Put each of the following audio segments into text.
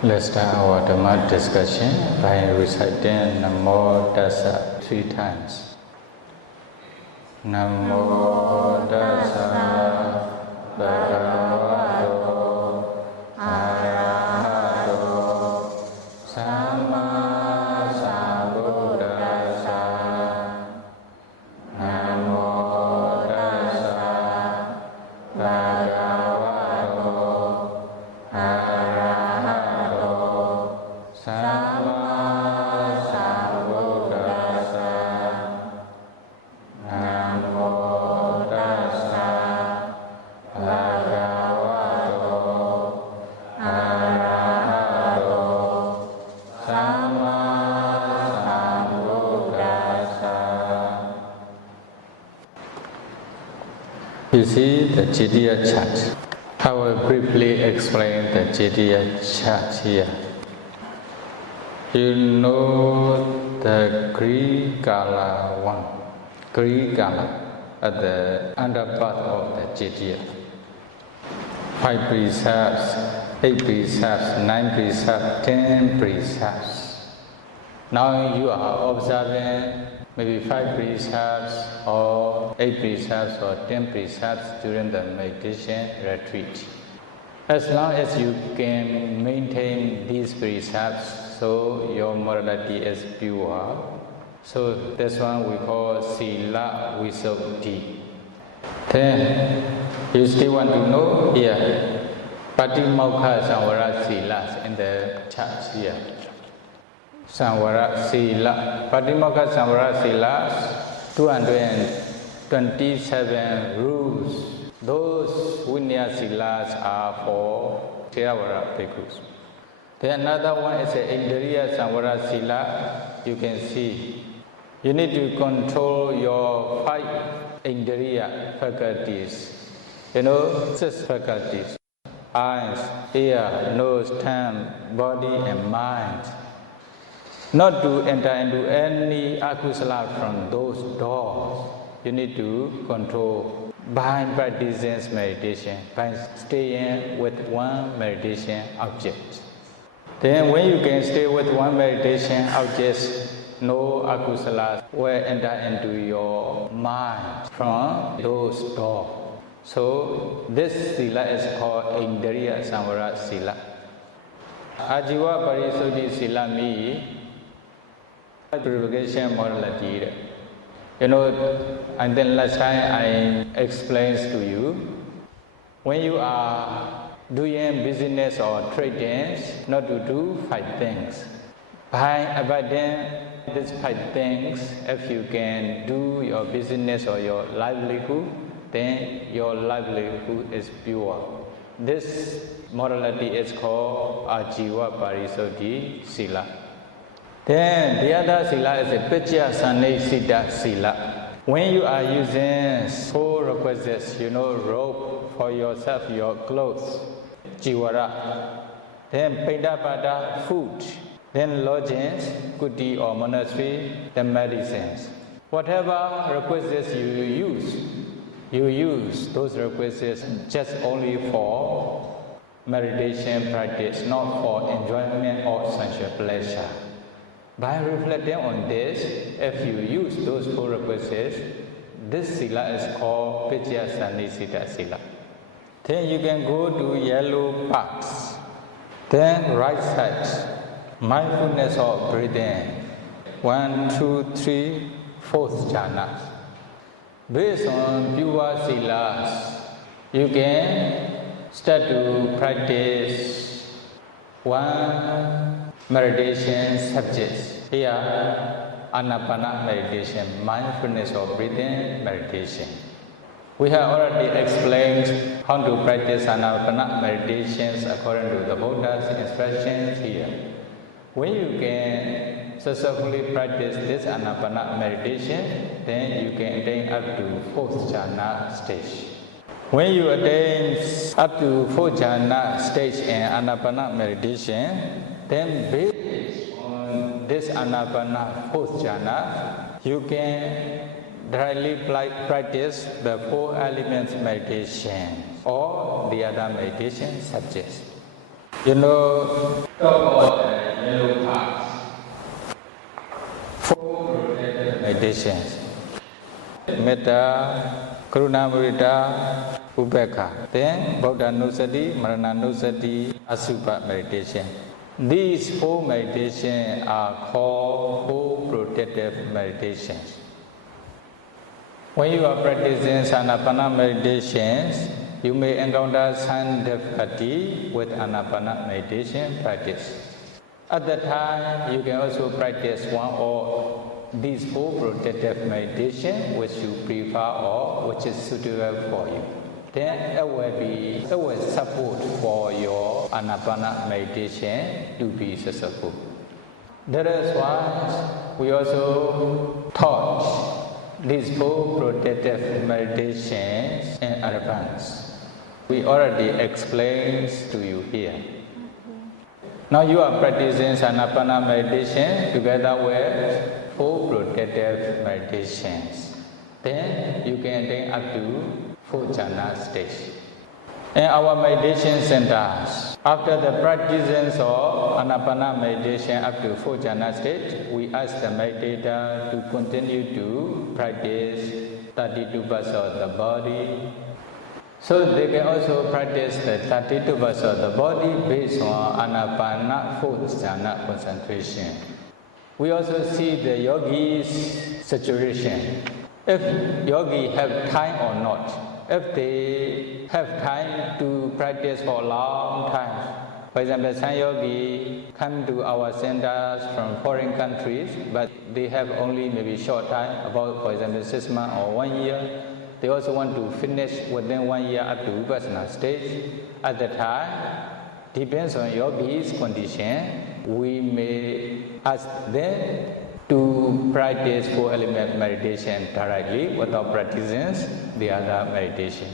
Let's start our Dhamma discussion by reciting Namo Tassa 3 times. Namo Tassa Bhagavato Arahato Samma Sambuddhassa. Namo Tassa Bhagavato Arahato Samma Sambuddhassa. Namo Tassa Bhagavato Arahato Samma Sambuddhassa. You see the Cetiya chart. I will briefly explain the Cetiya chart here. You know the Greek Kala one, Greek Kala at the underpart of the Cetiya. 5 precepts, 8 precepts, 9 precepts, 10 precepts. Now you are observing maybe 5 precepts or 8 precepts or 10 precepts during the meditation retreat. As long as you can maintain these precepts, so your morality is pure. So this one we call Sila Visuddhi. Then you still want to know here, Patimokha Samvara Silas in the chart here. Samvara Sila, Patimokha Samvara Silas, 227 rules. Those Vinaya Silas are for Theravada bhikkhus. Then another one is the Indriya Samvara Sila. You can see. You need to control your 5 Indriya faculties. You know, 6 faculties. Eyes, ear, nose, tongue, body and mind. Not to enter into any akusala from those doors. You need to control by practicing meditation, by staying with one meditation object. Then when you can stay with one meditation object, no akusala will enter into your mind from those doors. So this sila is called Indriya Samvara Sila. Ajiva Parisuddhi Sila means purification morality. You know, and then last time I explained to you, when you are doing business or trading, not to do 5 things. By avoiding these 5 things, if you can do your business or your livelihood, then your livelihood is pure. This morality is called Ajiva Parisuddhi Sila. Then the other sila is a Picca Sannisita Sila. When you are using 4 requisites, you know, robe for yourself, your clothes, jivara, then Pindapada, food, then lodgings, kuti or monastery, then medicines. Whatever requisites you use those requisites just only for meditation practice, not for enjoyment or sensual pleasure. By reflecting on this, if you use those 4 requisites, this sila is called Picca Sannisita Sila. Then you can go to yellow parks. Then right side, mindfulness of breathing. 1, 2, 3, 4th jhana. Based on pure silas, you can start to practice 1 meditation subjects. Here, Anapana meditation, mindfulness of breathing meditation. We have already explained how to practice Anapana meditations according to the Buddha's instructions here. When you can successfully practice this Anapana meditation, then you can attain up to 4th jhana stage. When you attain up to 4th jhana stage in Anapana meditation, then based on this Anapana 4th jhana, you can directly practice the 4 elements meditation or the other meditation subjects. You know, talk about the yellow parts. 4 protective meditations. Metta, Karuna Mudita, Ubekha. Then Buddha Nusati, Marana Nusati, Asubha meditation. These 4 meditations are called 4 protective meditations. When you are practicing Anapana meditations, you may encounter some difficulty with Anapana meditation practice. At that time, you can also practice one or these 4 protective meditation which you prefer or which is suitable for you. Then it will support for your Anapana meditation to be successful. That is why we also taught these 4 protective meditations in advance. We already explained to you here. Now you are practicing Anapana meditation together with 4 protective meditations. Then you can attain up to 4 jhana stage. In our meditation centers, after the practice of Anapana meditation up to 4 jhana stage, we ask the meditator to continue to practice 32 parts of the body. So they can also practice the 32 parts of the body based on Anapana 4th jhana concentration. We also see the yogi's situation. If yogi have time or not. If they have time to practice for a long time, for example, some yogi come to our centers from foreign countries, but they have only maybe short time, about for example 6 months or 1 year. They also want to finish within 1 year up to Vipassana stage. At the time, depends on yogi's condition, we may ask them to practice 4 element meditation directly without practicing the other meditation.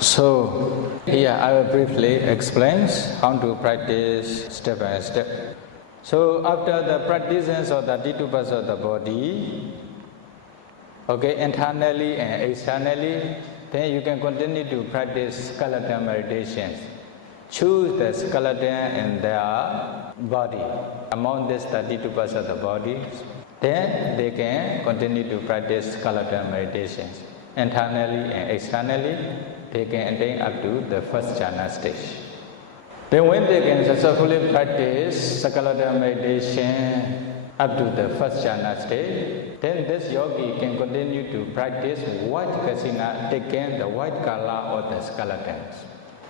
So here I will briefly explain how to practice step by step. So after the practices of the 32 parts of the body, okay, internally and externally, then you can continue to practice skeleton meditations. Choose the skeleton in their body, among these 32 parts of the body, then they can continue to practice skeleton meditations. Internally and externally, they can attain up to the 1st jhana stage. Then when they can successfully practice skeleton meditation up to the 1st jhana stage, then this yogi can continue to practice white kasina, taking the white color of the skeletons.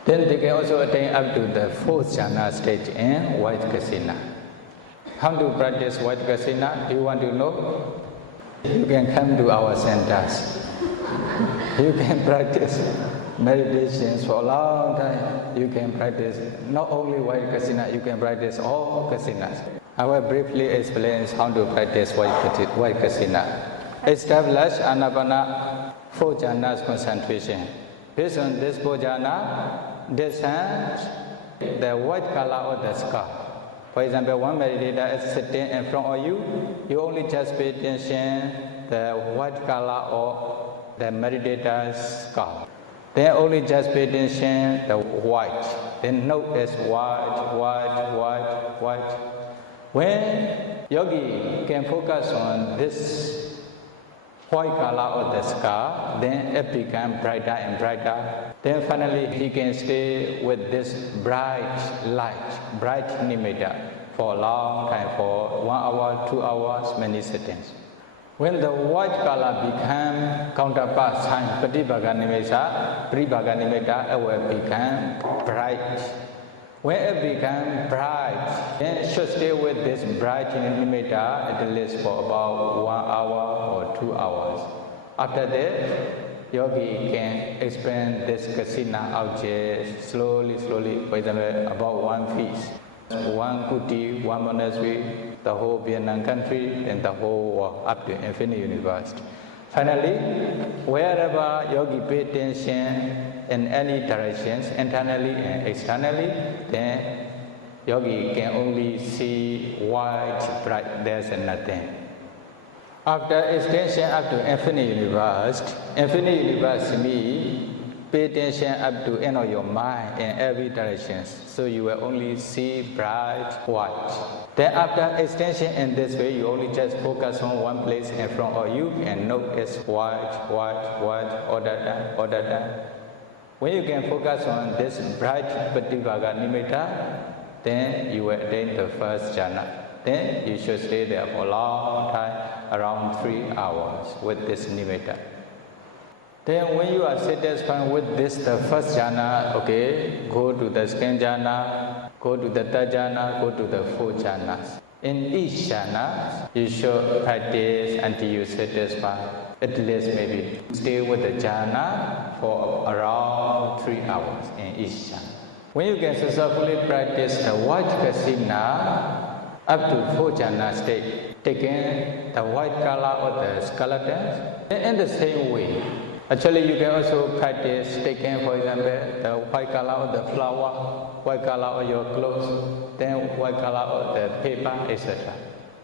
Then they can also attain up to the 4th jhana stage in white kasina. How to practice white kasina? Do you want to know? You can come to our centers. You can practice meditations for a long time. You can practice not only white kasina, you can practice all kasinas. I will briefly explain how to practice white kasina. Establish Anapana 4 jhanas concentration. Based on this 4 jhana, descend the white color of the skull. For example, one meditator is sitting in front of you, you only just pay attention the white color of the meditator's skull. Then only just pay attention the white. Then notice white, white, white, white. When yogi can focus on this white color of the skull, then it becomes brighter and brighter. Then finally he can stay with this bright light, bright nimitta for a long time, for 1 hour, 2 hours, many seconds. When the white color becomes counterpart sign, Patibhaga nimitta, Pribhaga nimitta, it will become bright. When it becomes bright, then it should stay with this bright nimitta at least for about 1 hour or 2 hours. After that, yogi can expand this kasina object slowly, slowly, for example, about 1 piece, 1 kuti, 1 monastery, the whole Vietnam country, and the whole world, up to infinite universe. Finally, wherever yogi pay attention in any directions, internally and externally, then yogi can only see white, bright, there's nothing. After extension up to infinite universe means pay attention up to end of your mind in every direction. So you will only see bright white. Then after extension in this way, you only just focus on one place in front of you and notice white, white, white, all the time. When you can focus on this bright Pativaga Nimitta, then you will attain the first jhana. Then you should stay there for a long time, around 3 hours with this nimitta. Then when you are satisfied with this, the first jhana, okay, go to the second jhana, go to the third jhana, go to the fourth jhanas. In each jhana, you should practice until you satisfy. At least maybe stay with the jhana for around 3 hours in each jhana. When you can successfully practice the white kasina up to 4 jhana state, taking the white color of the skeletons, then in the same way, actually you can also practice taking, for example, the white color of the flower, white color of your clothes, then white color of the paper, etc.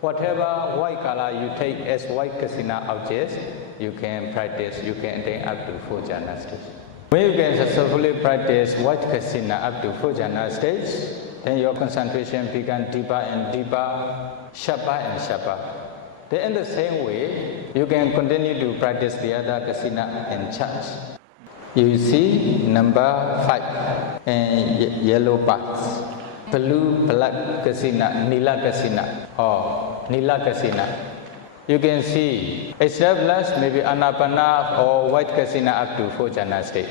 Whatever white color you take as white kasina objects, you can practice, you can attain up to 4 jhana stage. When you can successfully practice white kasina up to 4 jhana stage, then your concentration becomes deeper and deeper, sharper and sharper. Then in the same way, you can continue to practice the other kasina in church. You see number 5 in yellow parts. Blue, black kasina, nila kasina, or nila kasina. You can see establish maybe anapana or white kasina up to 4 jhana state.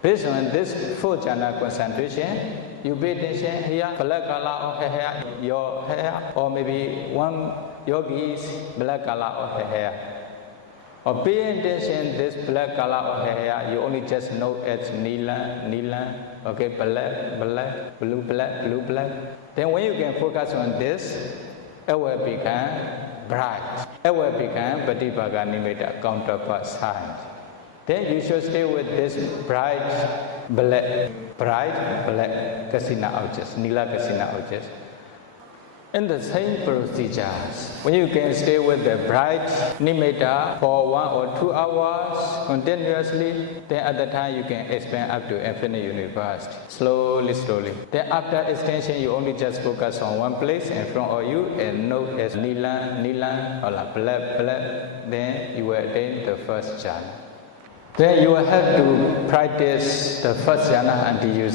Based on this 4 jhana concentration, you pay attention here, black color of hair, your hair, or maybe one yogi's black color of hair. Or pay attention this black color of hair, you only just know it's nila, okay, black, blue, black. Then when you can focus on this, it will become bright. It will become Pativaga Nimitta, counterpart sign. Then you should stay with this bright black kasina objects, nila kasina objects. In the same procedures, when you can stay with the bright nimitta for 1 or 2 hours continuously, then at the time you can expand up to infinite universe, slowly. Then after extension, you only just focus on one place in front of you and note as nila, or black, then you will attain the first jhana. Then you will have to practice the first jhana until you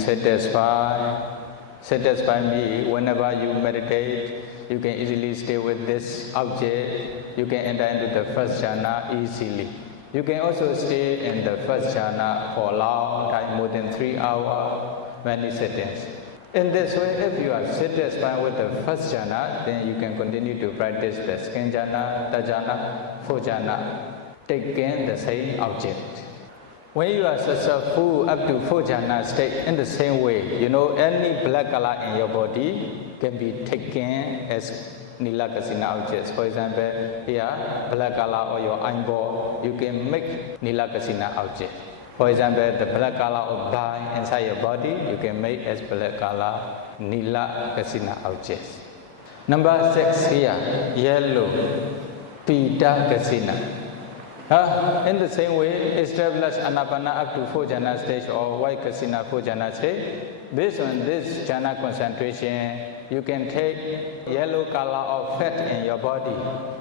satisfy me. Whenever you meditate, you can easily stay with this object. You can enter into the first jhana easily. You can also stay in the first jhana for a long time, more than 3 hours, many seconds. In this way, if you are satisfied with the first jhana, then you can continue to practice the second jhana, third jhana, fourth jhana, taking the same object. When you are successful up to 4 jhana state, in the same way, you know, any black color in your body can be taken as nila kasina objects. For example, here, black color of your eyeball, you can make nila kasina object. For example, the black color of bile inside your body, you can make as black color nila kasina objects. Number 6 here, yellow, pita kasina. In the same way, establish anapana up to 4 jhana stage or white kasina 4 jhana stage. Based on this jhana concentration, you can take yellow color of fat in your body,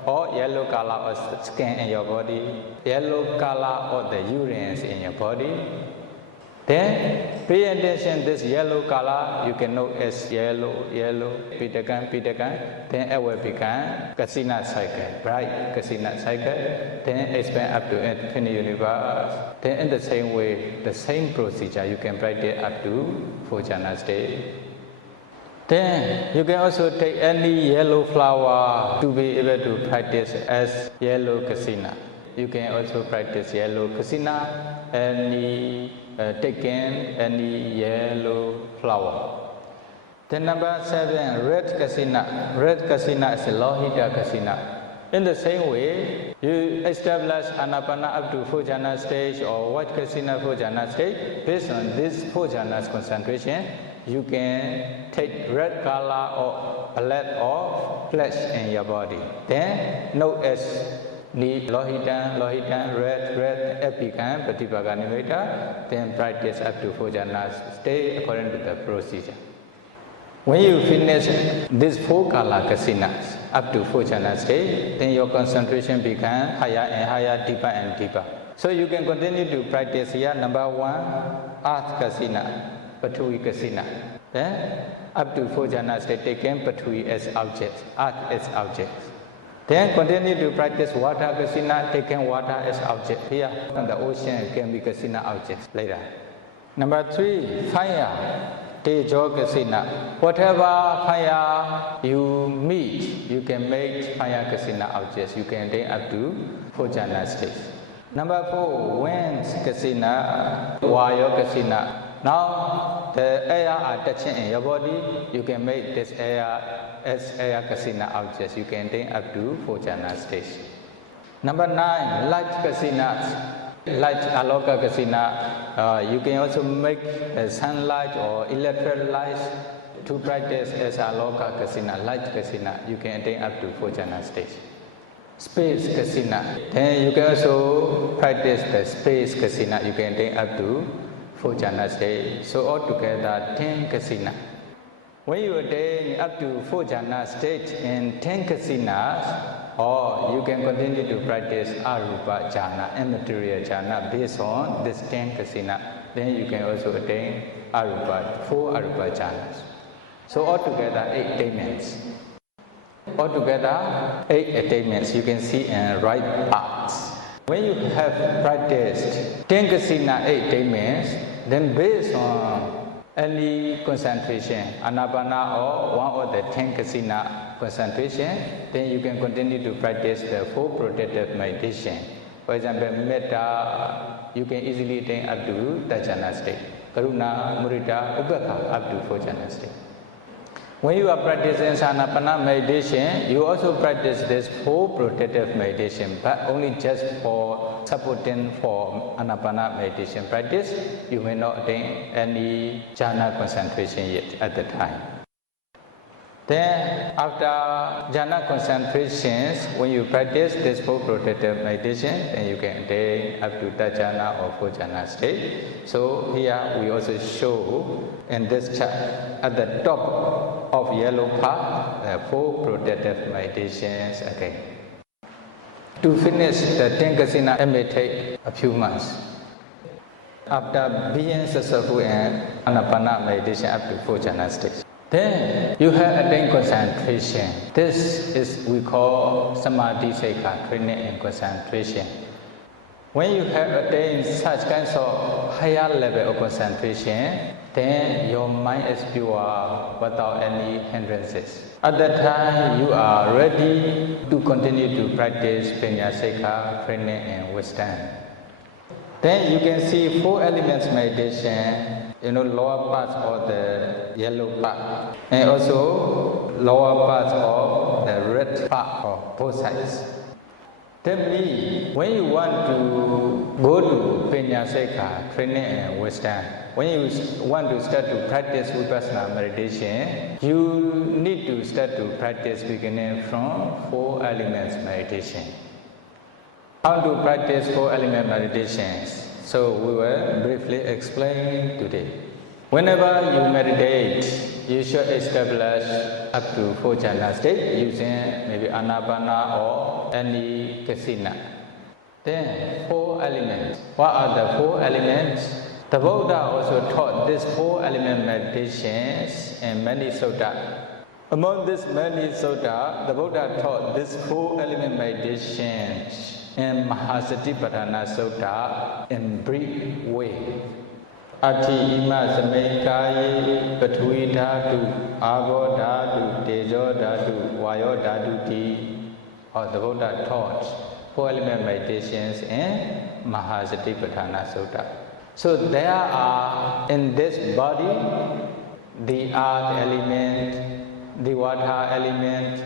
or yellow color of skin in your body, yellow color of the urines in your body. Then pay attention this yellow color, you can know as yellow, pitakan, then it will become kasina cycle, bright kasina cycle, then expand up to infinite universe. Then in the same way, the same procedure, you can practice up to 4 jhana stage. Then you can also take any yellow flower to be able to practice as yellow kasina. You can also practice yellow kasina, taking any yellow flower. Then number 7, red kasina. Red kasina is a lohita kasina. In the same way, you establish anapana up to 4 jhana stage or white kasina 4 jhana stage. Based on this 4 jhanas concentration, you can take red color or blood or flesh in your body. Then note as Need Lohitan, red, epicam, Patipaga Nimitta, then practice up to 4 jhanas. Stay according to the procedure. When you finish these 4 kala kasinas, up to 4 jhana stage, then your concentration becomes higher and higher, deeper and deeper. So you can continue to practice here. Number 1, Earth kasina, Patui kasina. Then up to 4 jhana stage, taking Patui as object, Earth as object. Then continue to practice water kasina, taking water as object. Here, on the ocean can be kasina objects later. Number 3, fire. Tejo kasina. Whatever fire you meet, you can make fire kasina objects. You can attain up to 4 jhana stage. Number 4, wind kasina, vayo kasina. Now the air are touching in your body. You can make this air as air kasina objects. You can attain up to 4 jhana stage. Number 9, light kasina. Light aloka kasina, you can also make sunlight or electric lights to practice as aloka kasina, light kasina. You can attain up to 4 jhana stage. Space kasina, then you can also practice the space kasina. You can attain up to 4 jhana stage. So altogether 10 kasina. When you attain up to 4 jhana stage in 10 kasinas, or you can continue to practice arupa jhana, immaterial jhana, based on this 10 kasina. Then you can also attain arupa, 4 arupa jhanas. So altogether 8 attainments. Altogether 8 attainments you can see in right parts. When you have practiced 10 kasina, 8 attainments, then based on any concentration, anapana or one of the 10 kasina concentration, then you can continue to practice the 4 protective meditation. For example, metta, you can easily attain up to the jhana state. Karuna, mudita, upekha, up to 4 jhana state. When you are practicing anapana meditation, you also practice this 4 protective meditation, but only just for supporting for anapana meditation practice. You may not attain any jhana concentration yet at the time. Then after jhana concentrations, when you practice this 4 protective meditation, then you can attain up to the jhana or 4 jhana state. So here we also show in this chart at the top of yellow part, the 4 protective meditations again. To finish the 10 kasina, it may take a few months. After being successful in anapana meditation up to 4 jhana states, then you have attained concentration. This is we call samadhi sekha, training in concentration. When you have attained such kinds of higher level of concentration, then your mind is pure without any hindrances. At that time, you are ready to continue to practice Panya Sekha, training in wisdom. Then you can see 4 elements meditation, lower parts of the yellow part, and also lower parts of the red part of both sides. Tell me, when you want to go to Panya Sekha, training in wisdom, when you want to start to practice Vipassana meditation, you need to start to practice beginning from 4 elements meditation. How to practice 4 element meditations? So we will briefly explain today. Whenever you meditate, you should establish up to 4 jhana state using maybe anapana or any kasina. Then 4 elements. What are the 4 elements? The Buddha also taught these 4 element meditations in many sutta. Among these many sutta, the Buddha taught these 4 element meditations in Mahasatipatthana Sutta in brief way. Ati ima samekaye pathui dhatu, abo dhatu, tejo dhatu, vayo dhatu ti. Or the Buddha taught 4 element meditations in Mahasatipatthana Sutta. So there are in this body the earth element, the water element,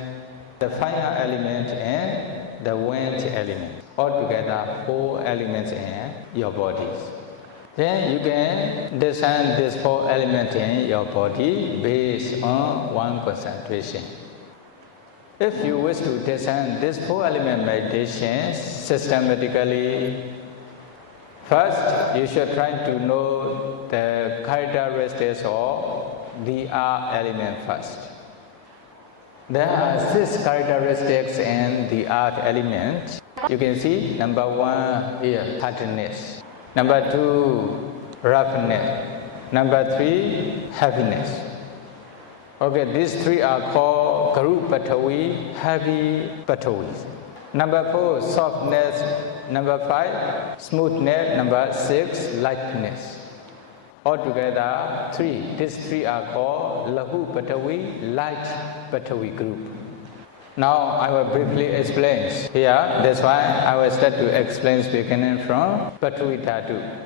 the fire element, and the wind element. Altogether 4 elements in your bodies. Then you can design these 4 elements in your body based on one concentration. If you wish to descend this four-element meditation systematically, first you should try to know the characteristics of the earth element first. There are 6 characteristics in the earth element. You can see number 1 here, hardness. Number 2, roughness. Number 3, heaviness. Okay, these 3 are called Garu Patavi, heavy Patavi. Number 4, softness. Number 5, smoothness. Number 6, lightness. Altogether 3. These 3 are called Lahu Patavi, light Patavi group. Now I will briefly explain here. That's why I will start to explain beginning from Patavi Dhatu.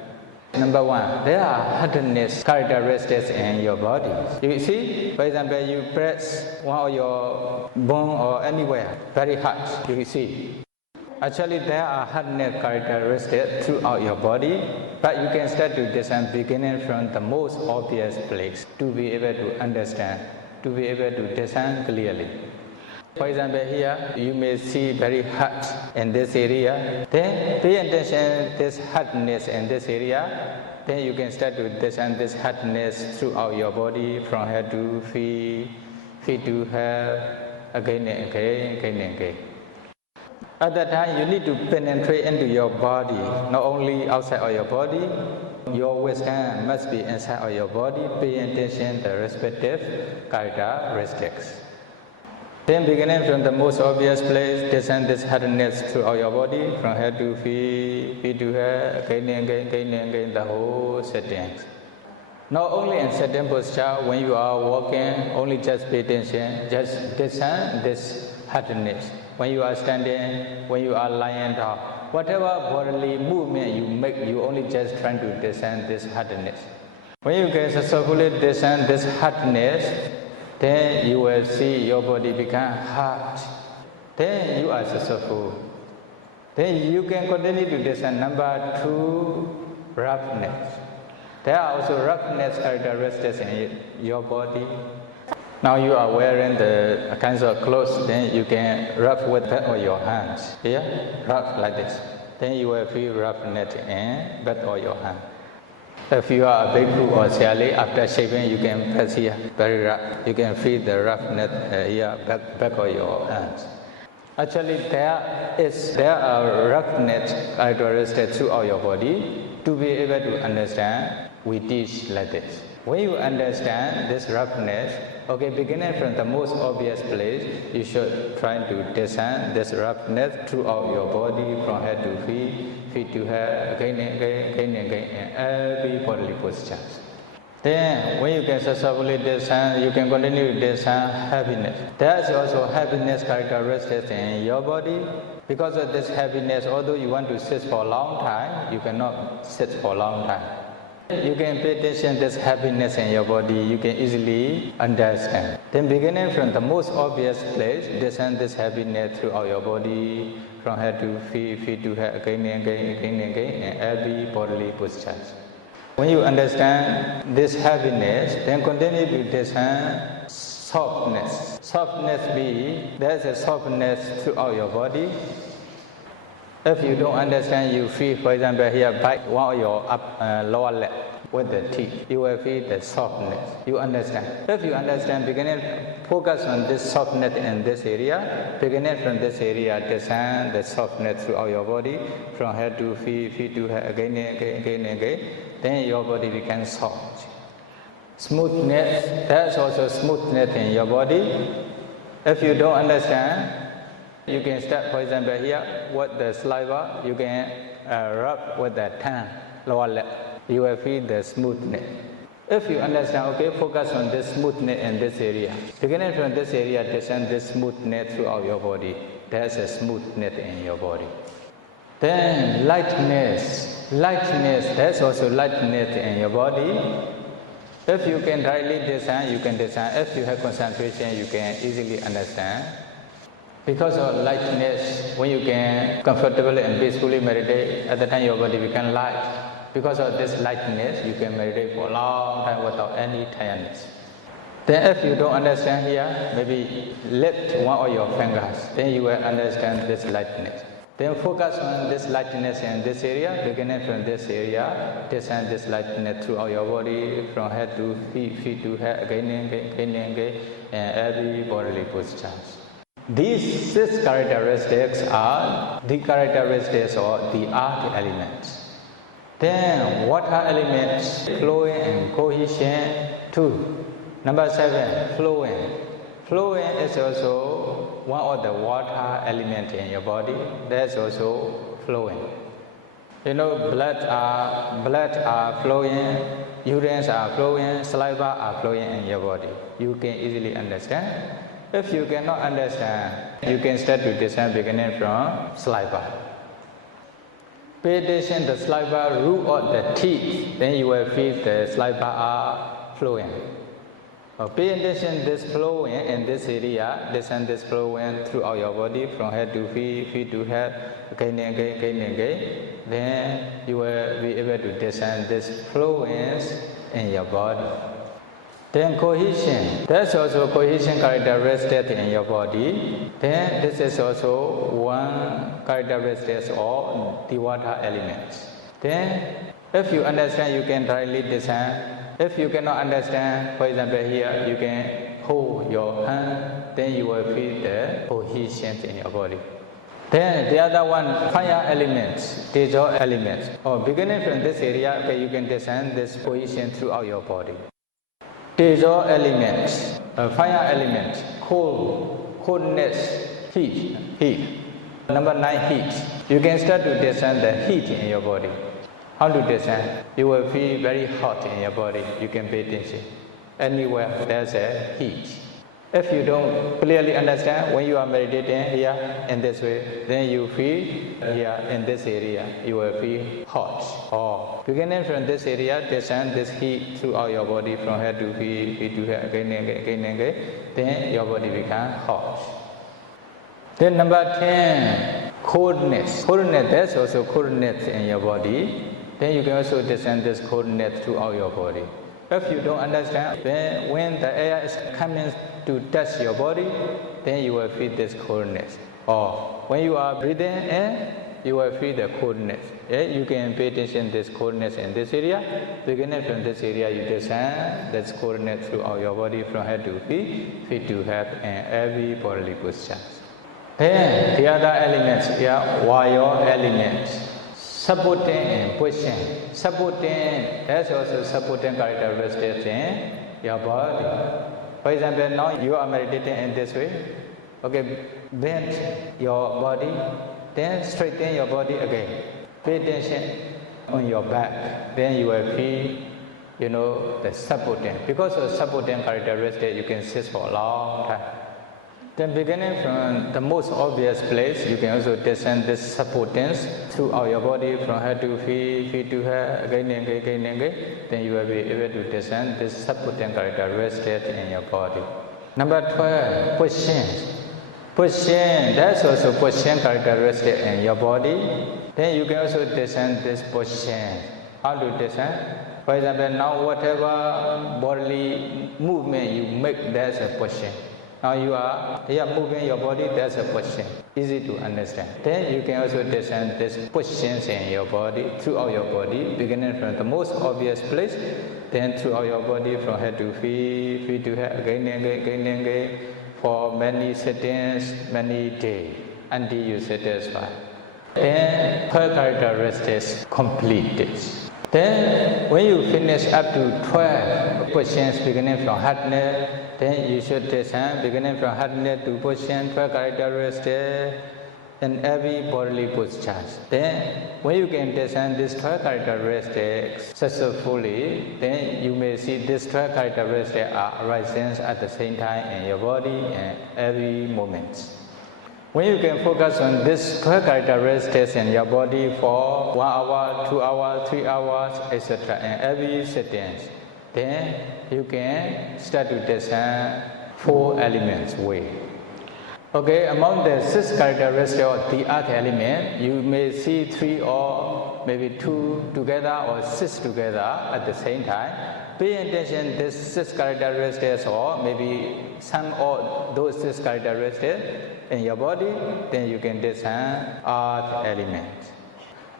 Number 1, there are hardness characteristics in your body. You see, for example, you press one of your bone or anywhere, very hard, you see. Actually, there are hardness characteristics throughout your body, but you can start to descend beginning from the most obvious place to be able to understand, to be able to descend clearly. For example, here you may see very hard in this area. Then pay attention to this hardness in this area. Then you can start to descend this hardness throughout your body from head to feet, feet to head, again and again, again and again. At that time, you need to penetrate into your body, not only outside of your body. Your wisdom must be inside of your body. Pay attention to the respective characteristics. Then beginning from the most obvious place, descend this hardness throughout your body, from head to feet, feet to head, again and again, again and again, the whole settings. Not only in sitting posture, when you are walking, only just pay attention, just descend this hardness. When you are standing, when you are lying down, whatever bodily movement you make, you only just trying to descend this hardness. When you can successfully descend this hardness, then you will see your body become hard. Then you are successful. Then you can continue to descend. Number 2, roughness. There are also roughness characteristics in your body. Now you are wearing the kinds of clothes, then you can rub with back of your hands. Here, rub like this. Then you will feel roughness in back of your hand. If you are a bhikkhu or siali, after shaving, you can press here, very rough. You can feel the roughness here, back of your hands. Actually, there are roughness characteristics throughout your body. To be able to understand, we teach like this. When you understand this roughness, okay, beginning from the most obvious place, you should try to descend this roughness throughout your body, from head to feet, feet to head, again and again, again and again, in every bodily posture. Then, when you can successfully descend, you can continue to descend heaviness. There is also heaviness characteristics in your body. Because of this heaviness, although you want to sit for a long time, you cannot sit for a long time. You can pay attention to this heaviness in your body, you can easily understand. Then beginning from the most obvious place, descend this heaviness throughout your body, from head to feet, feet to head, again and again, again and again, in every bodily posture. When you understand this heaviness, then continue to descend softness. Softness means there is a softness throughout your body. If you don't understand, you feel, for example, here, bite one of your lower leg with the teeth. You will feel the softness. You understand. If you understand, beginning, focus on this softness in this area. Beginning from this area, descend the softness throughout your body, from head to feet, feet to head, again and again, again and again. Then your body becomes soft. Smoothness, there's also smoothness in your body. If you don't understand, you can start, for example, here with the saliva, you can rub with the tongue, lower lip. You will feel the smoothness. If you understand, okay, focus on this smoothness in this area. Beginning from this area, descend this smoothness throughout your body. There's a smoothness in your body. Then lightness. Lightness, there's also lightness in your body. If you can directly descend, you can descend. If you have concentration, you can easily understand. Because of lightness, when you can comfortably and peacefully meditate, at the time your body becomes light. Because of this lightness, you can meditate for a long time without any tiredness. Then if you don't understand here, maybe lift one of your fingers, then you will understand this lightness. Then focus on this lightness in this area, beginning from this area, descend this lightness throughout your body, from head to feet, feet to head, again and again, and every bodily posture. These 6 characteristics are the characteristics of the earth elements. Then water elements, flowing and cohesion, 2. Number 7, flowing. Flowing is also one of the water elements in your body. That's also flowing. You know, blood are flowing, urines are flowing, saliva are flowing in your body. You can easily understand. If you cannot understand, you can start to descend beginning from saliva. Pay attention to the saliva root of the teeth, then you will feel the saliva are flowing. Pay attention this flowing in this area, descend this flowing throughout your body from head to feet, feet to head, again and again. Then you will be able to descend this flowings in your body. Then cohesion, that's also cohesion characteristic in your body. Then this is also one characteristic of the water elements. Then if you understand, you can directly descend. If you cannot understand, for example here, you can hold your hand, then you will feel the cohesion in your body. Then the other one, fire elements, tejo elements. Beginning from this area, okay, you can descend this cohesion throughout your body. Tejo elements, fire elements, coldness, heat. Number 9, heat. You can start to descend the heat in your body. How to descend? You will feel very hot in your body. You can pay attention. Anywhere there's a heat. If you don't clearly understand, when you are meditating here in this way, then you feel here in this area, you will feel hot. Or beginning from this area, descend this heat throughout your body from head to feet, feet to head, again and again, then your body becomes hot. Then number 10, coldness. Coldness, there's also coldness in your body. Then you can also descend this coldness throughout your body. If you don't understand, then when the air is coming to touch your body, then you will feel this coldness. Or when you are breathing in, you will feel the coldness. You can pay attention to this coldness in this area. Beginning from this area, you descend this coldness throughout your body from head to feet, feet to head, and every bodily posture. Then the other elements here, wire elements. Supporting and pushing. Supporting, that's also supporting characteristics in your body. For example, now you are meditating in this way. Okay, bend your body, then straighten your body again. Pay attention on your back. Then you will feel, the supporting. Because of supporting characteristics, you can sit for a long time. Then beginning from the most obvious place, you can also descend this supportance throughout your body from head to feet, feet to head, again and again. Then you will be able to descend this supporting characteristic in your body. Number 12, pushing. Pushing, that's also pushing characteristic in your body. Then you can also descend this pushing. How to descend? For example, now whatever bodily movement you make, that's a pushing. Now you are moving your body, that's a pushing. Easy to understand. Then you can also descend this pushings in your body, throughout your body, beginning from the most obvious place, then throughout your body from head to feet, feet to head, again and again, for many sittings, many days, until you satisfy. Then per characteristics completed. Then when you finish up to 12 pushings beginning from hardness, then you should descend beginning from hardness to pushing 12 characteristics in every bodily posture. Then when you can descend these 12 characteristics successfully, then you may see these 12 characteristics are arising at the same time in your body and every moment. When you can focus on these 12 characteristics in your body for 1 hour, 2 hours, 3 hours, etc. in every sitting, then you can start to descend 4 elements way. Okay, among the 6 characteristics of the earth element, you may see 3 or maybe 2 together or 6 together at the same time. pay attention to these 6 characteristics or maybe some of those 6 characteristics in your body, then you can discern earth element.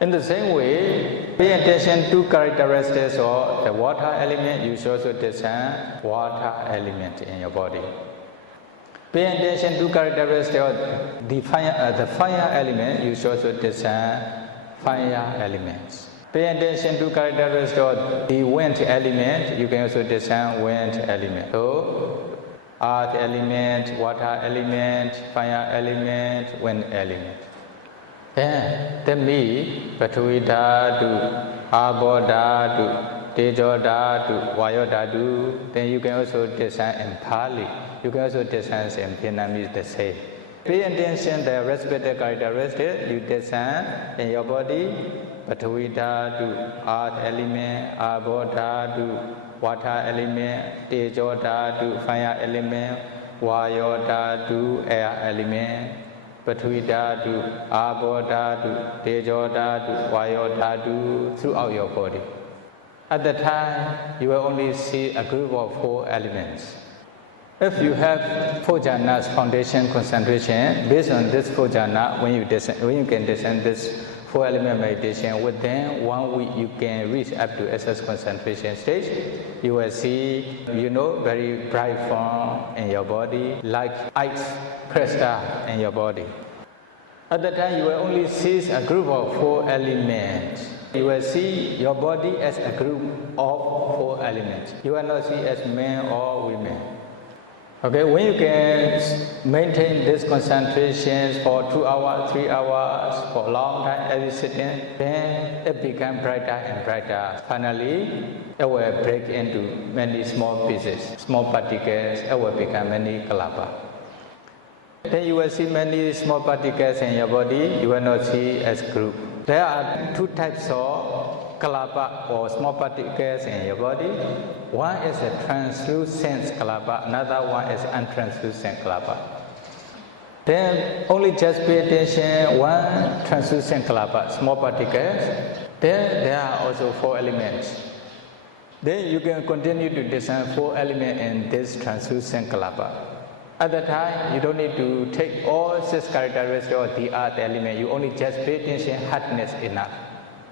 In the same way, pay attention to characteristics of the water element, you should also discern water element in your body. Pay attention to characteristics of the fire element, you should also discern fire elements. Pay attention to characteristics of the wind element, you can also discern wind element. So, earth element, water element, fire element, wind element. Then, the me, Pathavi Dhatu, Abo Dhatu, Tejo Dhatu, Vayo Dhatu, then you can also discern in Pali. You can also discern in Vietnamese the same. Pay attention to the respective characteristics you discern in your body. Pathavi Dhatu, earth element, Abo Dhatu, water element, Tejo Dhatu, fire element, Vayo Dhatu, air element, Pathavi Dhatu, Abo Dhatu, Tejo Dhatu, Vayo Dhatu throughout your body. At the time, you will only see a group of 4 elements. If you have 4 jhanas foundation concentration, based on this 4 jhana, when you can discern this 4 element meditation, within 1 week you can reach up to SS concentration stage. You will see, very bright form in your body, like ice crystal in your body. At the time, you will only see a group of 4 elements. You will see your body as a group of 4 elements. You will not see as men or women. Okay, when you can maintain this concentration for 2 hours, 3 hours, for a long time, every sitting, then it becomes brighter and brighter. Finally, it will break into many small pieces, small particles, it will become many kalapa. Then you will see many small particles in your body, you will not see as group. There are 2 types of kalapa or small particles in your body. One is a translucent kalapa, another one is untranslucent kalapa. Then only just pay attention one translucent kalapa, small particles. Then there are also 4 elements. Then you can continue to discern 4 elements in this translucent kalapa. At the time, you don't need to take all 6 characteristics of the earth element. You only just pay attention hardness enough.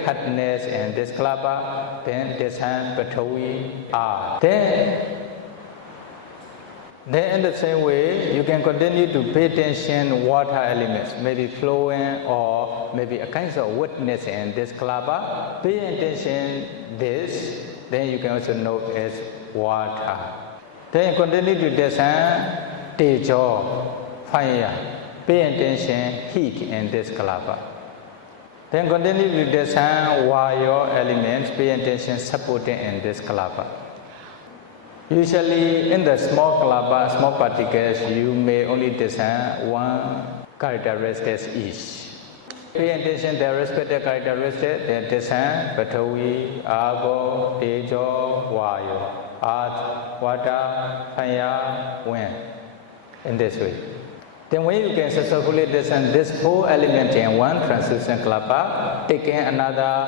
Hardness and this kalapa, then discern Pathavi earth. Then in the same way, you can continue to pay attention water elements, maybe flowing or maybe a kind of wetness in this kalapa. Pay attention this, then you can also know as water. Then continue to discern Tejo, fire. Pay attention heat in this kalapa. Then continue to discern Vayo elements. Pay attention supporting in this kalapa. Usually in the small kalapa, small particles, you may only discern 1 characteristic each. Pay attention to the respective characteristics. Then discern Pathavi, Abo, Tejo, Vayo, earth, water, fire, wind. In this way. Then when you can successfully discern this 4 elements in 1 translucent kalapa, taking other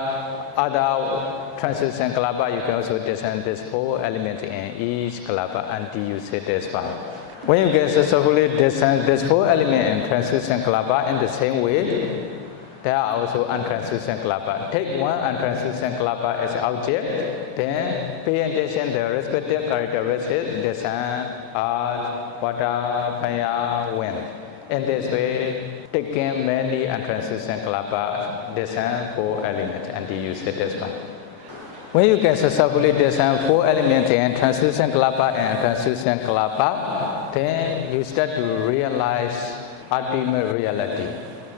translucent kalapa, you can also discern this 4 elements in each kalapa until you satisfy. When you can successfully discern this 4 elements in translucent kalapa in the same way, there are also untranslucent kalapa. Take 1 untranslucent kalapa as object, then pay attention to the respective characteristics, discern earth, water, fire, wind. In this way, taking many untranslucent kalapa, discern 4 elements until you satisfy. When you can successfully discern 4 elements in translucent kalapa and translucent kalapa, then you start to realize ultimate reality.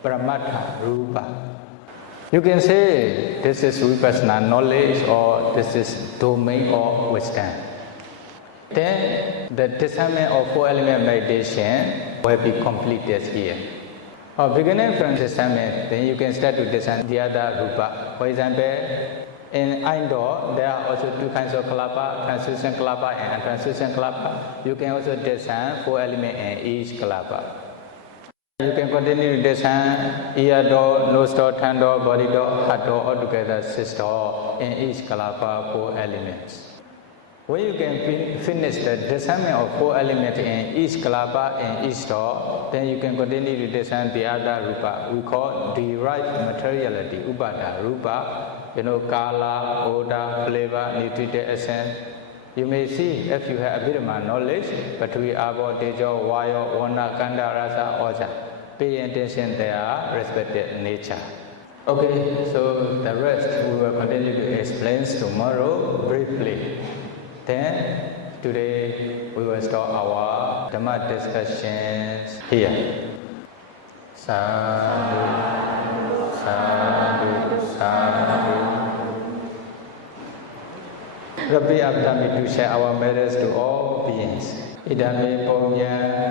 Paramatha Rupa. You can say this is Vipassana knowledge or this is domain of wisdom. Then the discernment of 4 element meditation will be completed here. Beginning from discernment, then you can start to discern the other Rupa. For example, in indoor, there are also 2 kinds of kalapa, translucent kalapa and untranslucent kalapa. You can also discern 4 elements in each kalapa. You can continue to discern ear door, nose door, tongue door, body door, heart door, altogether 6 doors in each kalapa 4 elements. When you can finish the discernment of 4 elements in each kalapa and each thought, then you can continue to discern the other rupa. We call derived materiality, upada, rupa, kala, odor, flavor, nutritive essence. You may see if you have a bit of knowledge, Patri, Abo, Tejo, Vayo, Wana, Kanda, Rasa, Oja. Pay attention their respected nature. Okay, so the rest we will continue to explain tomorrow briefly. Then, today we will start our Dhamma discussions here. Sādhu, Sādhu, Sādhu. Rabbi Abdami to share our merits to all beings. Idame Pomya,